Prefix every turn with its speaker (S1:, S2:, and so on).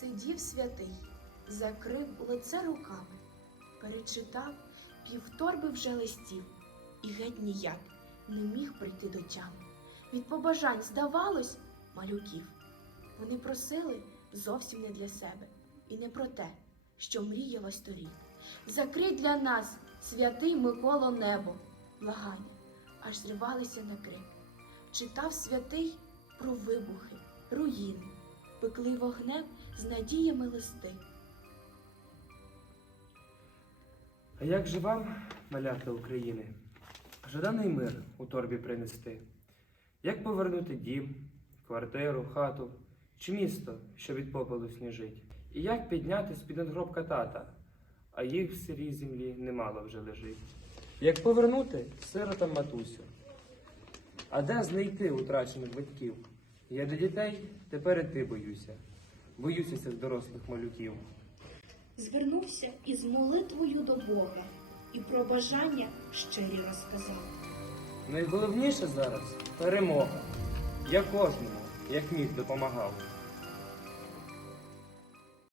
S1: Сидів святий, закрив лице руками, перечитав півторби вже листів, і геть ніяк не міг прийти до тями. Від побажань здавалось малюків. Вони просили зовсім не для себе і не про те, що мріялось торік. Закрий для нас, святий Миколо, небо, благання, аж зривалися на крик. Читав святий про вибухи, руїни, пекли вогнем з надіями листи.
S2: А як же вам, малята України, жаданий мир у торбі принести? Як повернути дім, квартиру, хату чи місто, що від попелу сніжить? І як підняти з-під надгробка тата, а їх в сирій землі немало вже лежить? Як повернути сиротам матусю? А де знайти утрачених батьків? Я до дітей тепер і ти боюся, боюся цих дорослих малюків.
S1: Звернувся із молитвою до Бога і про бажання щирі розказав.
S2: Найголовніше зараз перемога. Я кожному, як міг, допомагав.